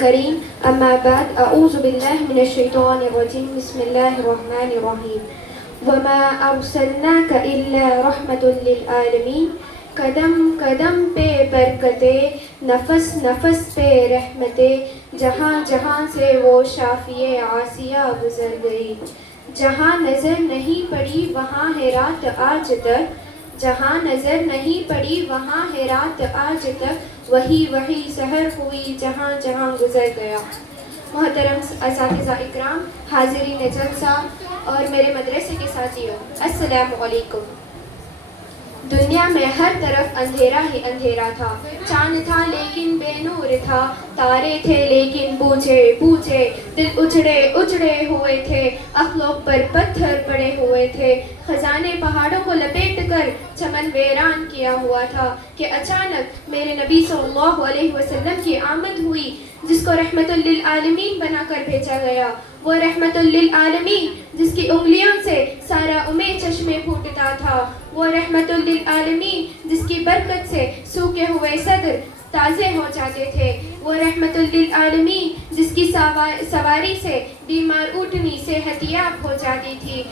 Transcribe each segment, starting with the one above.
کریم اما بعد اعوذ باللہ من الشیطان الرجیم بسم اللہ الرحمن الرحیم وما ارسلناک الا رحمت للعالمین قدم قدم پہ برکتے نفس نفس پہ رحمتے جہاں جہاں سے وہ شافی عاصیہ گزر گئی جہاں نظر نہیں پڑی وہاں ہے رات آج تک جہاں نظر نہیں پڑی وہاں ہے رات آج تک وہی وہی سحر ہوئی جہاں جہاں گزر گیا۔ محترم اساتذہ اکرام، حاضرین جلسہ اور میرے مدرسے کے ساتھیوں، السلام علیکم۔ دنیا میں ہر طرف اندھیرا ہی اندھیرا تھا، چاند تھا لیکن بے نور تھا، تارے تھے لیکن بوجھے بوجھے، دل اجڑے اجڑے ہوئے تھے، اخلاق پر پتھر پڑے ہوئے تھے، خزانے پہاڑوں کو لپیٹ کر چمن ویران کیا ہوا تھا کہ اچانک میرے نبی صلی اللہ علیہ وسلم کی آمد ہوئی، جس کو رحمت للعالمین بنا کر بھیجا گیا۔ وہ رحمت للعالمین جس کی انگلیوں سے سارا چشمے پھوٹتا تھا، وہ رحمت للعالمین جس کی برکت سے سوکھے ہوئے صدر تازے ہو جاتے تھے، وہ رحمت للعالمین جس کی سواری سے بیمار اونٹنی صحت یاب ہو جاتی تھی،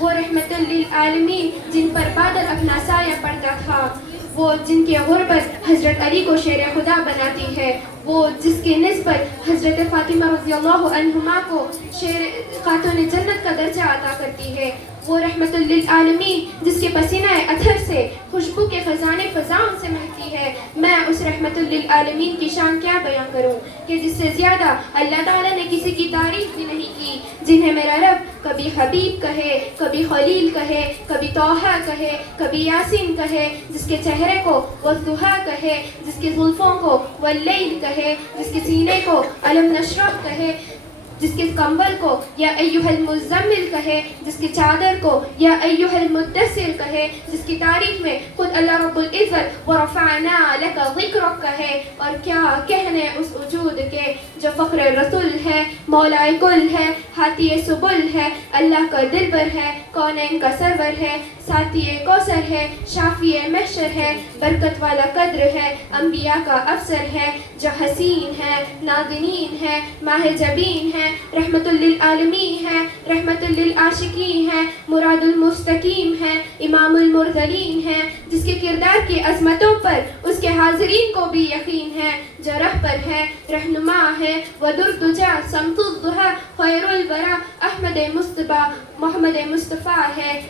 وہ رحمت للعالمین جن پر بادل اپنا سایہ پڑتا تھا، وہ جن کی غربت حضرت علی کو شیر خدا بناتی ہے، وہ جس کی نسبت حضرت فاطمہ رضی اللہ عنہما کو شیر خاتون جنت کا درجہ عطا کرتی ہے، وہ رحمت للعالمین جس کے پسینہ اطہر سے خوشبو کے خزانے فضاؤں سے ملتی ہے۔ میں اس رحمت للعالمین کی شان کیا بیان کروں کہ جس سے زیادہ اللہ تعالیٰ نے کسی کی تعریف بھی نہیں کی، جنہیں میرا رب کبھی حبیب کہے، کبھی خلیل کہے، کبھی طٰہٰ کہے، کبھی یاسین کہے، جس کے چہرے کو والضحیٰ کہے، جس کے زلفوں کو واللیل کہے، جس کے سینے کو الم نشرح کہے، جس کے کمبل کو یا ایھا المزمل کہے، جس کی چادر کو یا ایھا المدثر کہے، جس کی تعریف میں خود اللہ رب العزت ورفعنا لک ذکرک کہے، اور کیا کہنے اس وجود کے جو فخر رسول ہے، مولا کل ہے، ہاتھی سبل ہے، اللہ کا دلبر ہے، کونین کا سرور ہے، ساتھی کوثر ہے، شافی محشر ہے، برکت والا قدر ہے، انبیاء کا افسر ہے، جو حسین ہے، ناظرین ہے، ماہ جبین ہے، رحمت للعالمین ہے، رحمت للعاشقین ہے، مراد المستقیم ہے، امام المرسلین ہے، جس کے کردار کی عظمتوں پر اس کے حاضرین کو بھی یقین ہے، جو رہ پر ہے، رہنما ہے، ودر دجا سمت الضحیٰ خیر الورا احمد مصطفیٰ محمد مصطفیٰ ہے،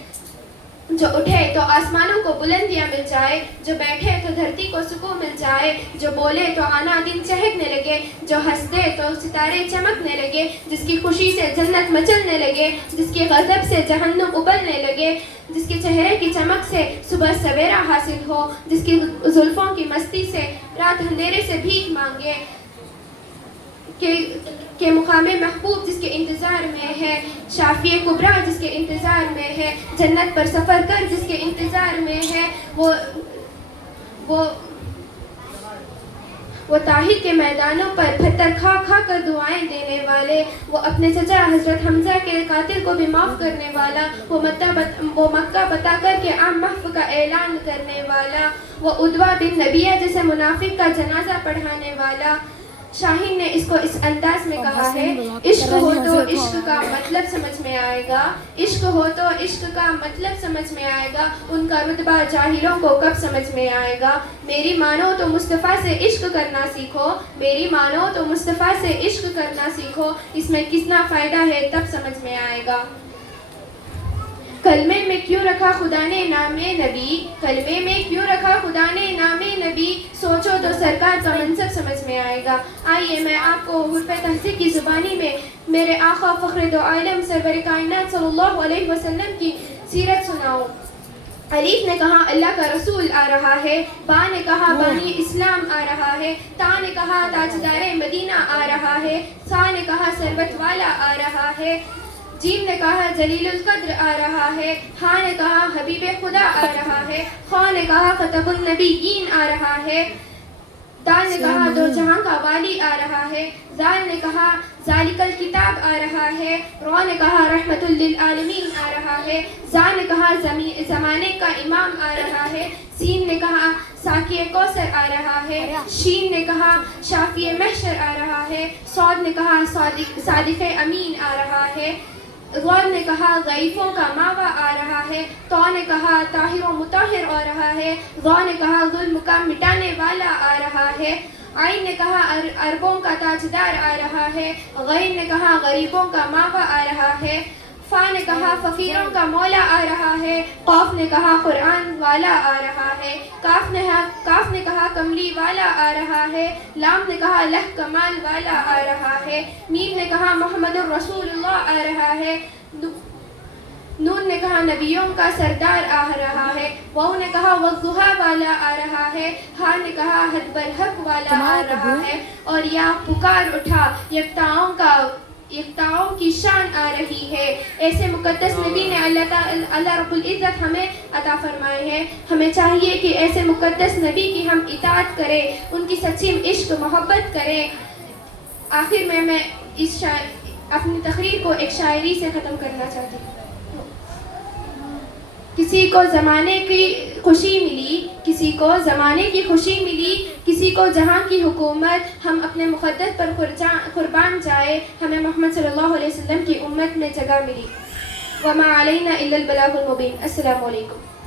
جو اٹھے تو آسمانوں کو بلندیاں مل جائے، جو بیٹھے تو دھرتی کو سکون مل جائے، جو بولے تو آنا دن چہکنے لگے، جو ہنس دے تو ستارے چمکنے لگے، جس کی خوشی سے جنت مچلنے لگے، جس کی غضب سے جہنم ابلنے لگے، جس کے چہرے کی چمک سے صبح سویرا حاصل ہو، جس کی زلفوں کی مستی سے رات اندھیرے سے بھیک مانگے، کہ مقام محبوب جس کے انتظار میں ہے، شافی کبریٰ جس کے انتظار میں ہے، جنت پر سفر کر جس کے انتظار میں ہے، وہ طاہر کے میدانوں پر پتھر کھا کھا کر دعائیں دینے والے، وہ اپنے چچا حضرت حمزہ کے قاتل کو بھی معاف کرنے والا، وہ مکہ بتا کر کے عام محو کا اعلان کرنے والا، وہ عدوہ بن نبیہ جیسے منافق کا جنازہ پڑھانے والا۔ شاہین نے اس کو اس انداز میں کہا ہے، عشق ہو تو عشق کا مطلب سمجھ میں آئے گا، عشق ہو تو عشق کا مطلب سمجھ میں آئے گا، ان کا رتبہ جاہلوں کو کب سمجھ میں آئے گا، میری مانو تو مصطفیٰ سے عشق کرنا سیکھو، میری مانو تو مصطفیٰ سے عشق کرنا سیکھو، اس میں کتنا فائدہ ہے تب سمجھ میں آئے گا۔ کلمے میں کیوں رکھا خدا نے نام نبی، کلمے میں کیوں رکھا خدا نے نام نبی، سوچو تو سرکار کا منصب سمجھ میں آئے گا۔ آئیے میں آپ کو حرف تہذیب کی زبانی میں میرے آقا فخر دو عالم سرور کائنات صلی اللہ علیہ وسلم کی سیرت سناؤں۔ الف نے کہا اللہ کا رسول آ رہا ہے، با نے کہا بانی اسلام آ رہا ہے، تا نے کہا تاجدار مدینہ آ رہا ہے، سا نے کہا ثروت والا آ رہا ہے، جیم نے کہا جلیل القدر آ رہا ہے، ہاں نے کہا حبیب خدا آ رہا ہے، خواہ نے کہا خطب النبیین آ رہا ہے، دال نے کہا دو جہاں کا والی آ رہا ہے، زال نے کہا ذالک الکتاب آ رہا ہے، رو نے کہا رحمت للعالمین آ رہا ہے، زا نے کہا زمانے کا امام آ رہا ہے، سین نے کہا ساقی کوثر آ رہا ہے، شین نے کہا شافی محشر آ رہا ہے، صاد نے کہا صادق امین آ رہا ہے، غور نے کہا ضعیفوں کا ماوا آ رہا ہے، تو نے کہا طاہر و مطہر آ رہا ہے، غو نے کہا ظلم کا مٹانے والا آ رہا ہے، عین نے کہا عربوں کا تاجدار آ رہا ہے، غین نے کہا غریبوں کا ماوا آ رہا ہے، فا نے کہا فقیروں کا مولا آ رہا ہے، قاف نے کہا قرآن والا آ رہا ہے، کاف نے کہا کملی والا آ رہا ہے، لام نے کہا لہ کمال والا آ رہا ہے، میم نے کہا محمد الرسول اللہ آ رہا ہے، نون نے کہا نبیوں کا سردار آ رہا ہے، واو نے کہا والضحیٰ والا آ رہا ہے، ہا نے کہا حد برحق والا آ رہا ہے، اور یا پکار اٹھا یکتاؤں کی شان آ رہی ہے۔ ایسے مقدس نبی نے اللہ رب العزت ہمیں عطا فرمائے ہیں، ہمیں چاہیے کہ ایسے مقدس نبی کی ہم اطاعت کریں، ان کی سچی عشق محبت کریں۔ آخر میں اپنی تقریر کو ایک شاعری سے ختم کرنا چاہتی ہوں۔ کسی کو زمانے کی خوشی ملی، کسی کو زمانے کی خوشی ملی، کسی کو جہاں کی حکومت، ہم اپنے مقدس پر قربان جائے، ہمیں محمد صلی اللہ علیہ وسلم کی امت میں جگہ ملی۔ وما علینا الا البلاغ المبین۔ السلام علیکم۔